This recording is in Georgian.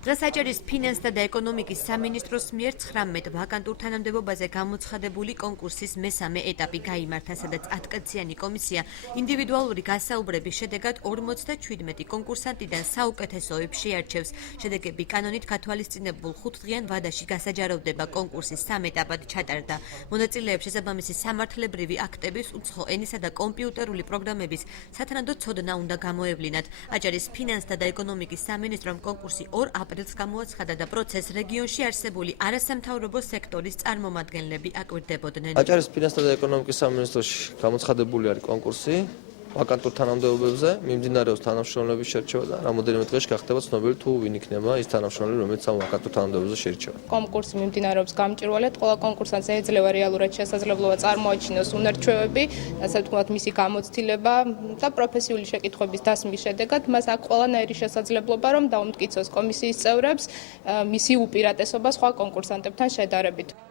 დღეს აჭარის ფინანსთა და ეკონომიკის სამინისტროს მიერ 19 ვაკანტურ თანამდებობაზე გამოცხადებული კონკურსის მესამე ეტაპი გაიმართა, სადაც 10-კაციანი კომისია ინდივიდუალური გასაუბრების შედეგად 57 კონკურსანტიდან საუკეთესოებს შეარჩევს. შედეგები კანონით გათვალისწინებულ 5-დღიან ვადაში გასაჯაროვდება. კონკურსის 3 ეტაპად ჩატარდა. მონაწილეებს შესაბამისი სამართლებრივი აქტების, უცხო ენისა და კომპიუტერული პროგრამების სათანადო ცოდნა უნდა გამოევლინათ. აჭარის ფინანსთა და ეკონომიკის სამინისტრომ კონკურსი 2 აპრილს გამოაცხადა და პროცესს რეგიონში არსებული არასამთავრობო სექტორის წარმომადგენლები აკვირდებოდნენ. აჭარის ფინანსთა და ეკონომიკის სამინისტროში გამოცხადებული არის კონკურსი ვაკანტურ თანამდებობებზე, მიმდინარეობს თანამშრომლების შერჩევა და რამოდენიმე დღეში გახდება ცნობილი თუ ვინ იქნება ის თანამშრომლები, რომელიც ამ ვაკანტურ თანამდებობებზე შეირჩევა. კონკურსი მიმდინარეობს გამჭვირვალედ, ყველა კონკურსანტს ეძლევა რეალურად შესაძლებლობა წარმოაჩინოს უნარჩვევები, ასე ვთქვათ, მისი გამოცდილება და პროფესიული შეკითხვების დასმის შედეგად მას აქვს ყველანაირი შესაძლებლობა, რომ დაუმტკიცოს კომისიის წევრებს მისი უპირატესობა სხვა კონკურსანტებთან შედარებით.